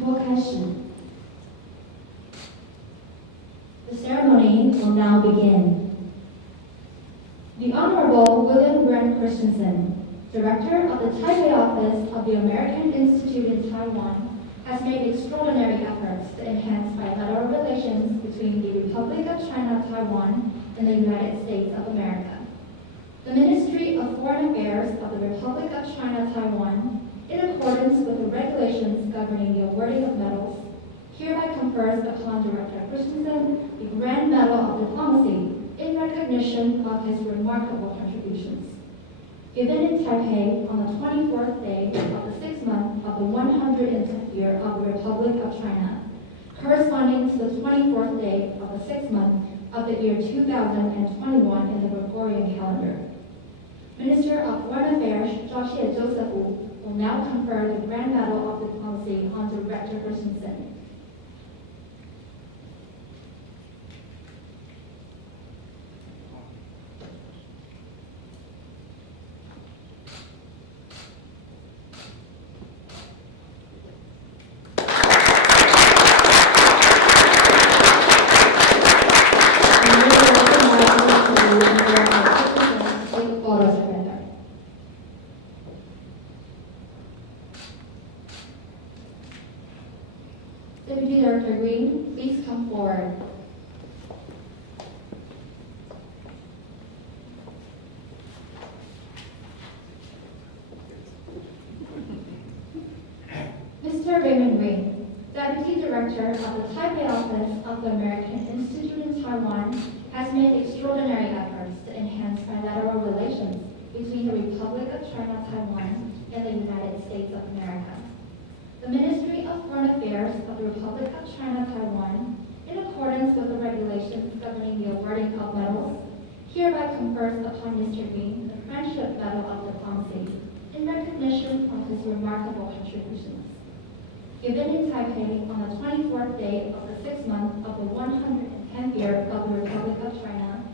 播开始。The ceremony will now begin. The Honorable William Brent Christensen, Director of the Taipei Office of the American Institute in Taiwan, has made extraordinary efforts to enhance bilateral relations between the Republic of China, Taiwan, and the United States of America. The Ministry of Foreign Affairs of the Republic of China, Taiwan, in accordance with the regulations governing the awarding of medals, hereby confers upon Director Christensen the Grand Medal of Diplomacy in recognition of his remarkable contributions. Given in Taipei on the 24th day of the 6th month of the 110th year of the Republic of China, corresponding to the 24th day of the 6th month of the year 2021 in the Gregorian calendar. Minister of Foreign Affairs, Joseph will now confer the Grand Medal of Diplomacy on Director Christensen. Deputy Director Greene, please come forward. Mr. Raymond Greene, Deputy Director of the Taipei Office of the American Institute in Taiwan, has made extraordinary efforts to enhance bilateral relations between the Republic of China, Taiwan, and the United States of America. The Ministry of Foreign Affairs of the Republic of China, Taiwan, in accordance with the regulations governing the awarding of medals, hereby confers upon Mr. Greene the Friendship Medal of Diplomacy in recognition of his remarkable contributions. Given in Taipei on the 24th day of the 6th month of the 110th year of the Republic of China,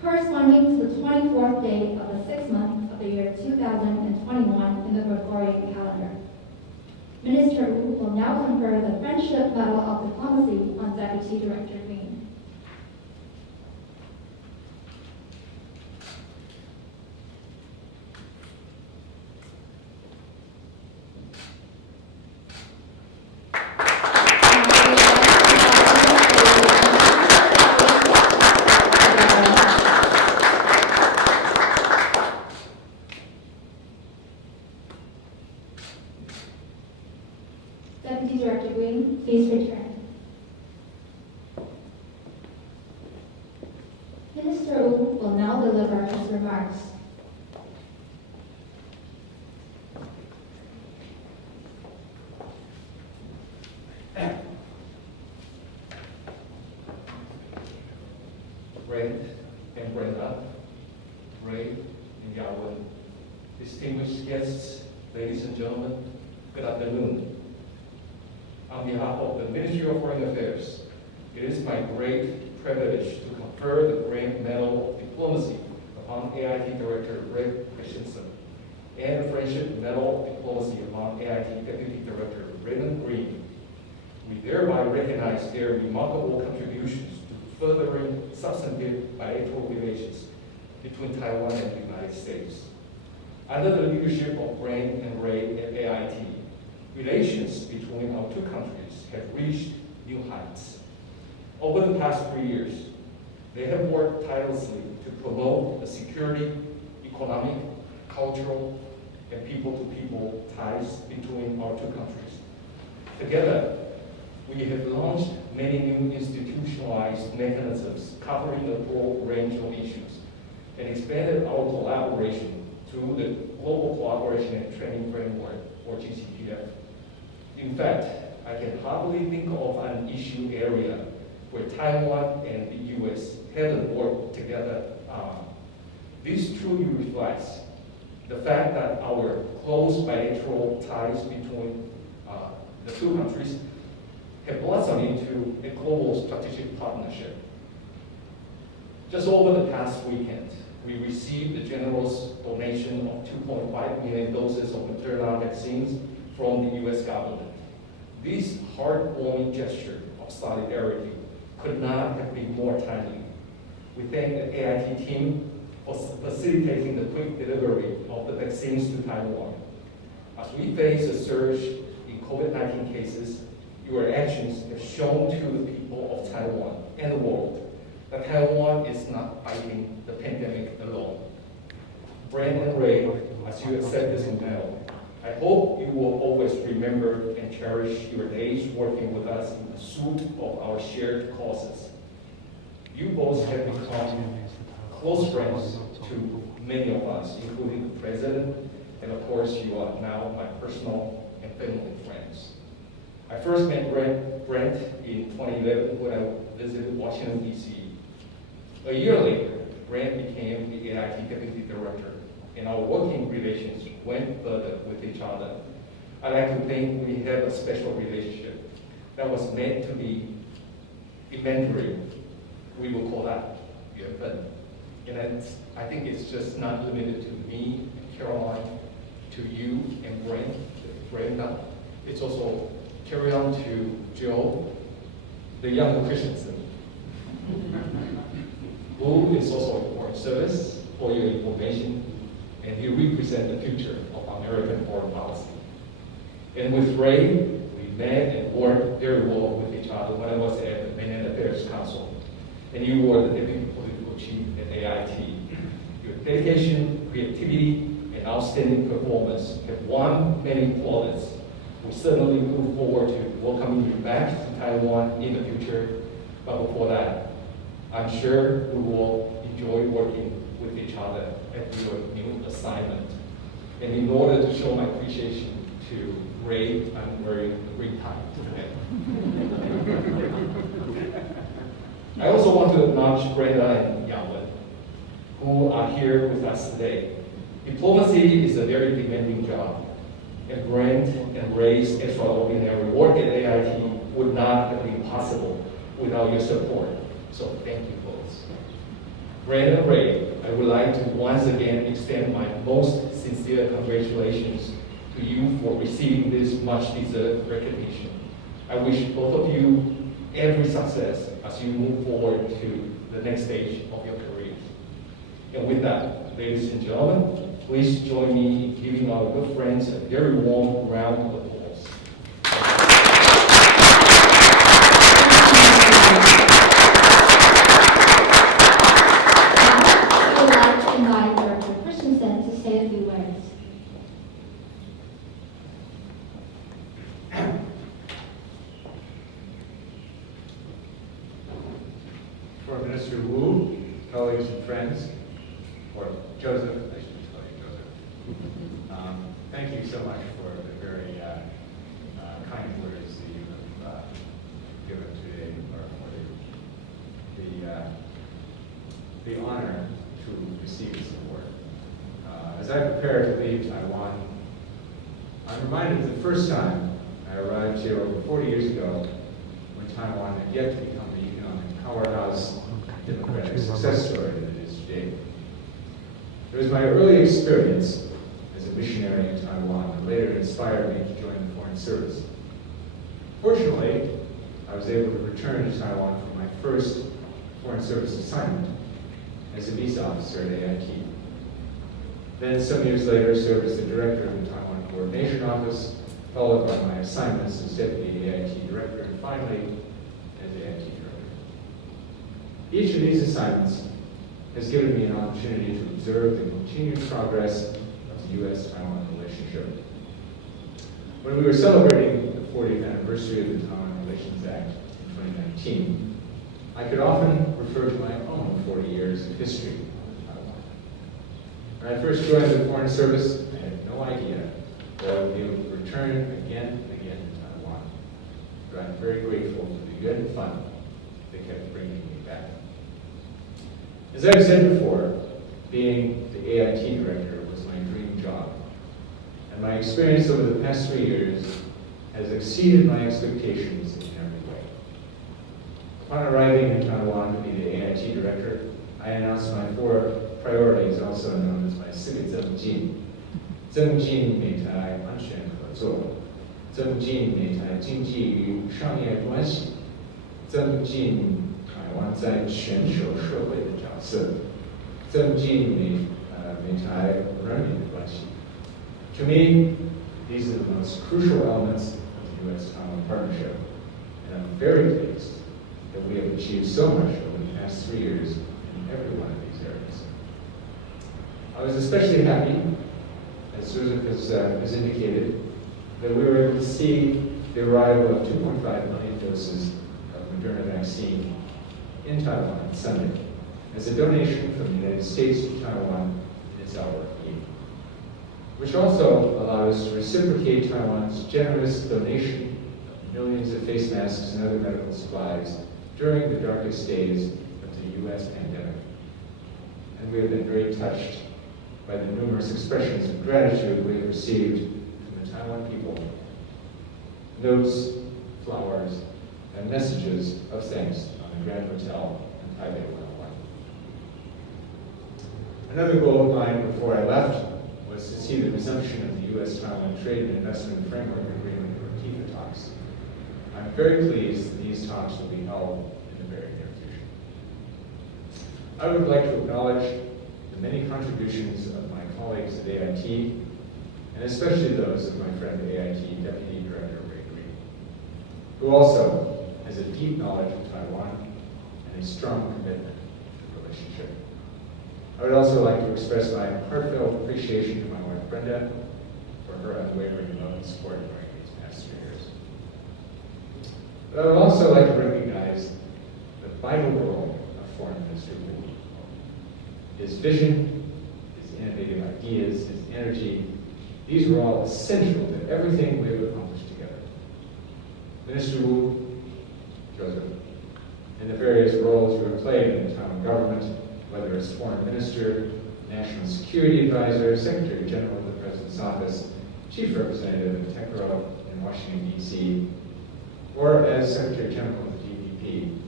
corresponding to the 24th day of the 6th month of the year 2021 in the Gregorian calendar. Minister Wu will now confer the Friendship Medal of Diplomacy on Deputy Director Greene. Deputy Director Greene, please return. Minister Wu will now deliver his remarks. Brent and Brenda, Ray and Yawon, distinguished guests, ladies and gentlemen, good afternoon. On behalf of the Ministry of Foreign Affairs, it is my great privilege to confer the Grand Medal of Diplomacy upon AIT Director Brent Christensen and the Friendship Medal of Diplomacy upon AIT Deputy Director Raymond Greene. We thereby recognize their remarkable contributions to furthering substantive bilateral relations between Taiwan and the United States. Under the leadership of Brent and Ray at AIT, relations between our two countries have reached new heights. Over the past 3 years, they have worked tirelessly to promote the security, economic, cultural, and people-to-people ties between our two countries. Together, we have launched many new institutionalized mechanisms covering a broad range of issues and expanded our collaboration through the Global Cooperation and Training Framework, or GCPF. In fact, I can hardly think of an issue area where Taiwan and the U.S. haven't worked together on. This truly reflects the fact that our close bilateral ties between the two countries have blossomed into a global strategic partnership. Just over the past weekend, we received a generous donation of 2.5 million doses of Moderna vaccines from the U.S. government. This heartwarming gesture of solidarity could not have been more timely. We thank the AIT team for facilitating the quick delivery of the vaccines to Taiwan. As we face a surge in COVID-19 cases, your actions have shown to the people of Taiwan and the world that Taiwan is not fighting the pandemic alone. Brent and Ray, as you have said this in panel, I hope you will always remember and cherish your days working with us in pursuit of our shared causes. You both have become close friends to many of us, including the President, and of course you are now my personal and family friends. I first met Brent in 2011 when I visited Washington, D.C. A year later, Brent became the AIT Deputy Director, and our working relations went further with each other. I like to think we have a special relationship that was meant to be in Mandarin. We will call that 缘分. And I think it's just not limited to me, Caroline, to you and Brenda. It's also carry on to Joe, the younger Christensen, who is also a foreign service for your information, and he represents the future of American foreign policy. And with Ray, we met and worked very well with each other when I was at the Mainland Affairs Council, and you were the Deputy Political Chief at AIT. Your dedication, creativity, and outstanding performance have won many plaudits. We certainly look forward to welcoming you back to Taiwan in the future, but before that, I'm sure we will enjoy working with each other at your new assignment. And in order to show my appreciation to Ray, I'm wearing the ring tie today. I also want to acknowledge Brenda and Yawen, who are here with us today. Diplomacy is a very demanding job, and Brent and Ray's extraordinary work at AIT would not have been possible without your support. So thank you both. Brent and Ray, I would like to once again extend my most sincere congratulations to you for receiving this much-deserved recognition. I wish both of you every success as you move forward to the next stage of your careers. And with that, ladies and gentlemen, please join me in giving our good friends a very warm round of applause. I would like to invite Director Christensen to say a few words. For Minister Wu, colleagues and friends, or Joseph, I should call you Joseph. Thank you so much for the very kind words that you have given today, or for the honor to receive this award. As I prepare to leave Taiwan, I'm reminded of the first time I arrived here over 40 years ago, when Taiwan had yet to become the economic powerhouse democratic success story that it is today. It was my early experience as a missionary in Taiwan that later inspired me to join the Foreign Service. Fortunately, I was able to return to Taiwan for my first Foreign Service assignment as a visa officer at AIT. Then, some years later, served as the director of the Taiwan Coordination Office, followed by my assignments as deputy AIT director, and finally, as AIT director. Each of these assignments has given me an opportunity to observe the continued progress of the U.S.-Taiwan relationship. When we were celebrating the 40th anniversary of the Taiwan Relations Act in 2019, I could often refer to my own 40 years of history in Taiwan. When I first joined the Foreign Service, I had no idea that I would be able to return again and again to Taiwan. But I'm very grateful for the good and fun that kept bringing me back. As I've said before, being the AIT director was my dream job, and my experience over the past 3 years has exceeded my expectations in every way. Upon arriving in Taiwan to be the AIT director, I announced my 4 priorities, also known as my 4个政绩。政绩美台安全合作，增进美台经济与商业关系，增进台湾在全球社会的角色，增进美台人民的关系。To me, these are the most crucial elements of the U.S.-Taiwan partnership, and I'm very pleased that we have achieved so much over the past 3 years in every one of these areas. I was especially happy, as Susan has indicated, that we were able to see the arrival of 2.5 million doses of Moderna vaccine in Taiwan on Sunday as a donation from the United States to Taiwan in its hour of need, which also allowed us to reciprocate Taiwan's generous donation of millions of face masks and other medical supplies during the darkest days of the U.S. pandemic. And we have been very touched by the numerous expressions of gratitude we have received from the Taiwan people. Notes, flowers, and messages of thanks on the Grand Hotel in Taipei 101. Another goal of mine before I left was to see the resumption of the U.S.-Taiwan Trade and Investment Framework Agreement, or TIFA talks. I'm very pleased that these talks will be held in the very near future. I would like to acknowledge the many contributions of my colleagues at AIT, and especially those of my friend AIT Deputy Director Raymond Greene, who also has a deep knowledge of Taiwan and a strong commitment to the relationship. I would also like to express my heartfelt appreciation to my wife Brenda for her unwavering love and support during these past 3 years. But I would also like to recognize the vital role of Foreign Minister Wu. His vision, his innovative ideas, his energy, these were all essential to everything we have accomplished together. Minister Wu, Joseph, in the various roles you have played in the Taiwan government, whether as Foreign Minister, National Security Advisor, Secretary General of the President's Office, Chief Representative of TECRO in Washington, D.C., or as Secretary General of the DPP,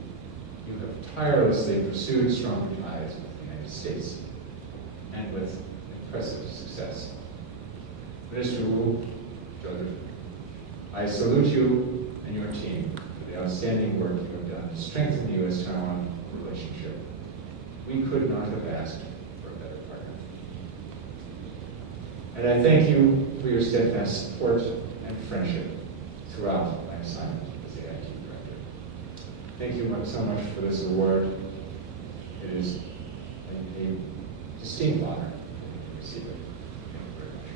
you have tirelessly pursued strong ties with the United States, and with impressive success. Minister Wu, Joseph, I salute you and your team for the outstanding work you have done to strengthen the U.S.-Taiwan relationship. We could not have asked for a better partner. And I thank you for your steadfast support and friendship throughout my assignment as AIT Director. Thank you so much for this award. It is a distinct honor to receive it. Thank you very much.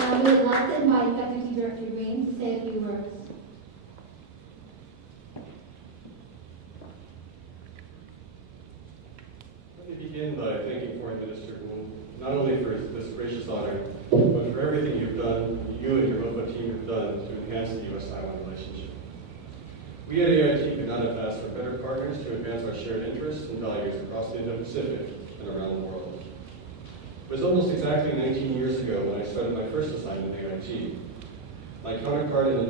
Now we would like to invite Deputy Director Greene to say a few words. Let me begin by thanking Foreign Minister Wu, not only for this gracious honor, but for everything you've done, you and your MOFA team have done to enhance the U.S.-Taiwan relationship. We at AIT could not have asked for better partners to advance our shared interests and values across the Indo-Pacific and around the world. It was almost exactly 19 years ago when I started my first assignment at AIT. My counterpart in the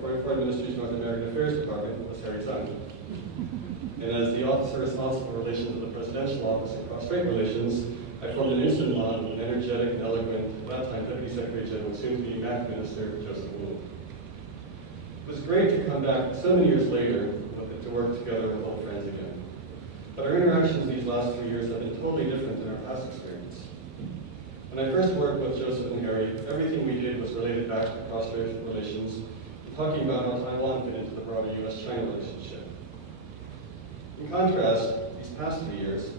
Foreign Ministry's North American Affairs Department was Harry Tsang. And as the officer responsible for relations of the Presidential Office and Cross-Strait Relations, I formed an instant bond with an energetic and eloquent, at that time Deputy Secretary General, soon-to-be MAC Minister, Joseph Wu. It was great to come back so many years later to work together with old friends again. But our interactions these last 3 years have been totally different than our past experience. When I first worked with Joseph and Harry, everything we did was related back to cross-strait relations, and talking about how Taiwan fit into the broader U.S.-China relationship. In contrast, these past 3 years,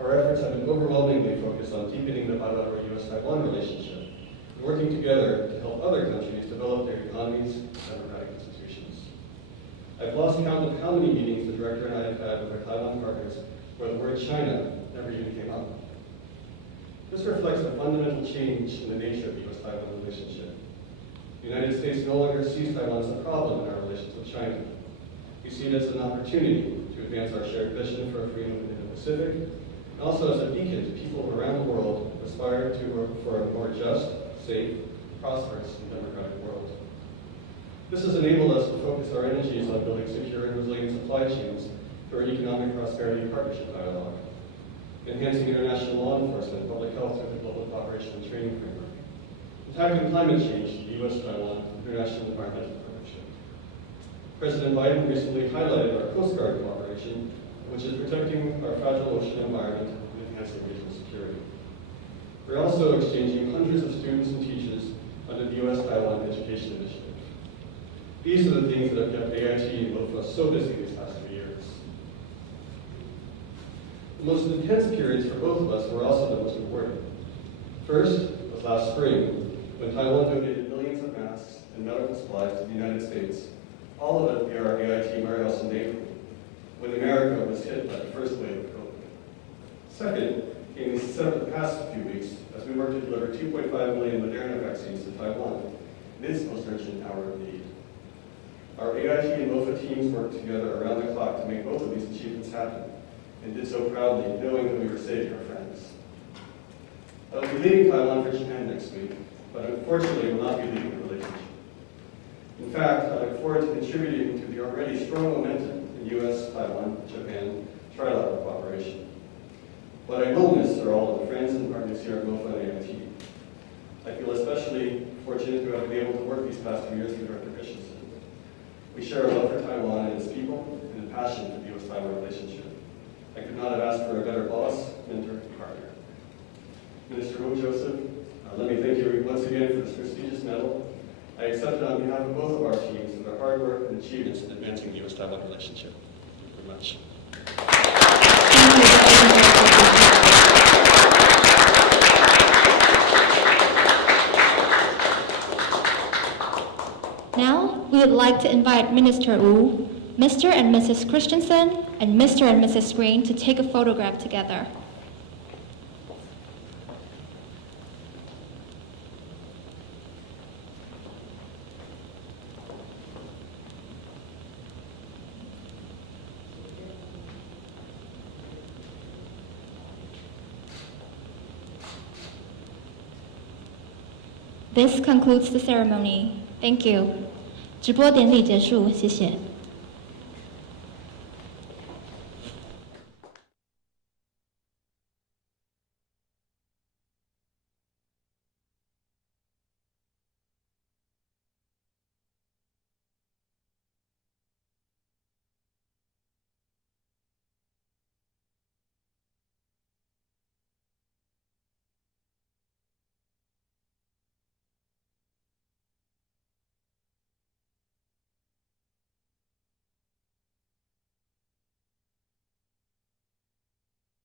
our efforts have been overwhelmingly focused on deepening the bilateral U.S.-Taiwan relationship and working together to help other countries develop their economies and democratic institutions. I've lost count of how many meetings the Director and I have had with our Taiwan partners where the word China never even came up. This reflects a fundamental change in the nature of the U.S.-Taiwan relationship. The United States no longer sees Taiwan as a problem in our relations with China. We see it as an opportunity to advance our shared vision for a free and open Indo-Pacific, and also as a beacon to people around the world who aspire to work for a more just, safe, prosperous, and democratic world. This has enabled us to focus our energies on building secure and resilient supply chains through our economic prosperity partnership dialogue. enhancing international law enforcement, public health through the Global Cooperation and Training Framework, and tackling climate change, the U.S.-Taiwan International Environmental Partnership. President Biden recently highlighted our Coast Guard cooperation, which is protecting our fragile ocean environment and enhancing regional security. We're also exchanging hundreds of students and teachers under the U.S.-Taiwan Education Initiative. These are the things that have kept AIT and MOFA so busy these past few years. The most intense periods for both of us were also the most important. First was last spring, when Taiwan donated millions of masks and medical supplies to the United States, all of it via our AIT warehouse in Naples, when America was hit by the first wave of COVID. Second came the past few weeks as we worked to deliver 2.5 million Moderna vaccines to Taiwan in its most urgent hour of need. Our AIT and MOFA teams worked together around the clock to make both of these achievements happen, and did so proudly, knowing that we were saving our friends. I will be leaving Taiwan for Japan next week, but unfortunately will not be leaving the relationship. In fact, I look forward to contributing to the already strong momentum in U.S., Taiwan, Japan trilateral cooperation. What I will miss are all of the friends and partners here at MOFA and AIT. I feel especially fortunate to have been able to work these past few years with Director Christensen. We share a love for Taiwan and its people, and a passion for the U.S.-Taiwan relationship. I could not have asked for a better boss, mentor, and partner. Minister Wu Joseph, let me thank you once again for this prestigious medal. I accept it on behalf of both of our teams for their hard work and achievements in advancing the U.S.-Taiwan relationship. Thank you very much. Now, we would like to invite Minister Wu, Mr. and Mrs. Christensen, and Mr. and Mrs. Greene to take a photograph together. This concludes the ceremony. Thank you. 直播典礼结束，谢谢。